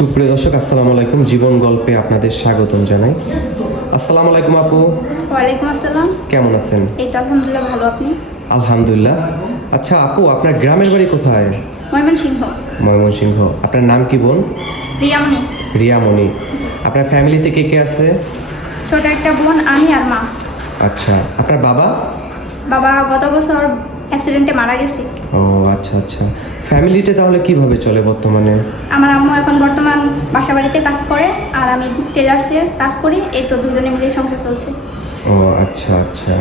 সুপ্রিয় দর্শক, আসসালামু আলাইকুম। জীবন গল্পে আপনাদের স্বাগতম জানাই। আসসালামু আলাইকুম আপু। ওয়ালাইকুম আসসালাম। কেমন আছেন? এই তো আলহামদুলিল্লাহ, ভালো। আপনি? আলহামদুলিল্লাহ। আচ্ছা আপু, আপনার গ্রামের বাড়ি কোথায়? ময়মনসিংহ। ময়মনসিংহ। আপনার নাম কি বোন? রিয়ামণি। রিয়ামণি। আপনার ফ্যামিলিতে কে কে আছে? ছোট একটা বোন, আমি আর মা। আচ্ছা, আপনার বাবা? বাবা গত বছর অ্যাক্সিডেন্টে মারা গেছে। ও আচ্ছা আচ্ছা। ফ্যামিলিতে তাহলে কিভাবে চলে বর্তমানে? আমার আম্মু এখন বর্তমান বাসা বাড়িতে কাজ করে, আর আমি টেলার্সে কাজ করি। এই তো দুজনে মিলে সংসার চলছে। ও আচ্ছা আচ্ছা।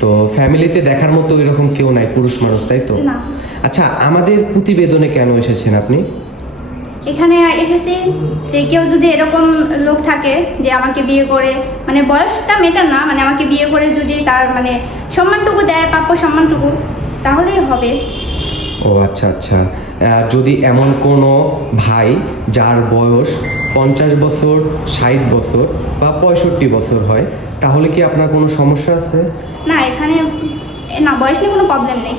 তো ফ্যামিলিতে দেখার মতো এরকম কেউ নাই, পুরুষ মানুষ, তাই তো? না। আচ্ছা, আমাদের প্রতিবেদনে কেন এসেছেন আপনি? এখানে এসেছি যে কেউ যদি এরকম লোক থাকে যে আমাকে বিয়ে করে, মানে বয়সটা মেটার না, মানে আমাকে বিয়ে করে যদি তার মানে সম্মানটুকু দেয়, প্রাপ্য সম্মানটুকু, তাহলেই হবে। ও আচ্ছা আচ্ছা। যদি এমন কোনো ভাই যার বয়স 50 বছর, 60 বছর বা 65 বছর হয়, তাহলে কি আপনার কোনো সমস্যা আছে? না, এখানে না, বয়স নিয়ে কোনো প্রবলেম নেই।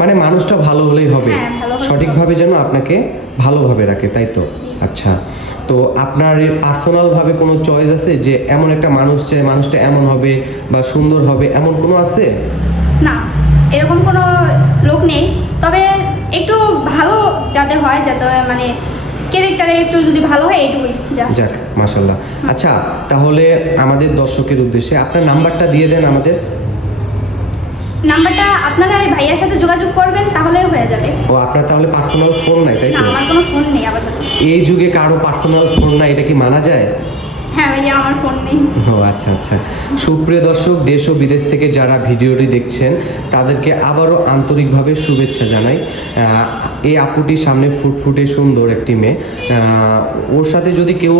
মানে মানুষটা ভালো হলেই হবে, হ্যাঁ, ভালো হলেই সঠিকভাবে যেন আপনাকে ভালোভাবে রাখে, তাই তো? আচ্ছা, তো আপনার পার্সোনালভাবে কোনো চয়েস আছে যে এমন একটা মানুষ চাই, মানুষটা এমন হবে বা সুন্দর হবে, এমন কোনো আছে? না, এরকম কোনো লোক নেই, তবে একটু ভালো যাতে হয়, যাতে মানে ক্যারেক্টারে একটু যদি ভালো হয়, এইটুকুই জাস্ট। যাক, মাশাল্লাহ। আচ্ছা, তাহলে আমাদের দর্শকের উদ্দেশ্যে আপনার নাম্বারটা দিয়ে দেন আমাদের। নাম্বারটা আপনারা এই ভাইয়ার সাথে যোগাযোগ করবেন, তাহলেই হয়ে যাবে। ও, আপনার তাহলে পার্সোনাল ফোন নাই, তাই না, তো? আমার কোনো ফোন নেই আপাতত। এই যুগে কারো পার্সোনাল ফোন নাই, এটা কি মানা যায়? হ্যাঁ ভাইয়া, আমার ফোন নেই। ও আচ্ছা আচ্ছা। সুপ্রিয় দর্শক, দেশ ও বিদেশ থেকে যারা ভিডিওটি দেখছেন তাদেরকে আবারও আন্তরিকভাবে শুভেচ্ছা জানাই। এই আপুটির সামনে ফুটফুটে সুন্দর একটি মেয়ে। ওর সাথে যদি কেউ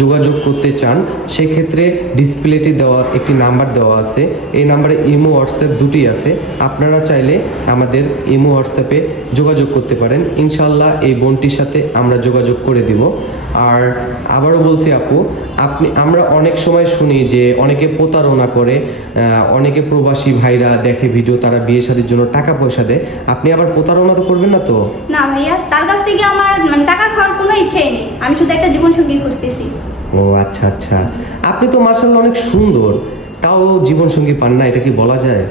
যোগাযোগ করতে চান, সেক্ষেত্রে ডিসপ্লেটি দেওয়া একটি নাম্বার দেওয়া আছে। এই নাম্বারে ইমো, হোয়াটসঅ্যাপ দুটি আছে। আপনারা চাইলে আমাদের ইমো, হোয়াটসঅ্যাপে যোগাযোগ করতে পারেন। ইনশাল্লাহ এই বোনটির সাথে আমরা যোগাযোগ করে দিব। আর আবারও বলছি আপু, আমরা অনেক সময় শুনি যে অনেকে প্রতারণা করে, অনেকে প্রবাসী ভাইরা দেখে ভিডিও, তারা বিয়ে শাদীর জন্য টাকা পয়সা দেয়। আপনি আবার প্রতারণা তো করবেন না তো? না ভাইয়া, তার কাছ থেকে আমার মানে টাকা খাওয়ার কোনো ইচ্ছেই নেই। আমি শুধু একটা জীবনসঙ্গী খুঁজতেছি। ও আচ্ছা আচ্ছা। আপনি তো মাশাআল্লাহ অনেক সুন্দর, তাও জীবনসঙ্গী পান না, এটা কি বলা যায়?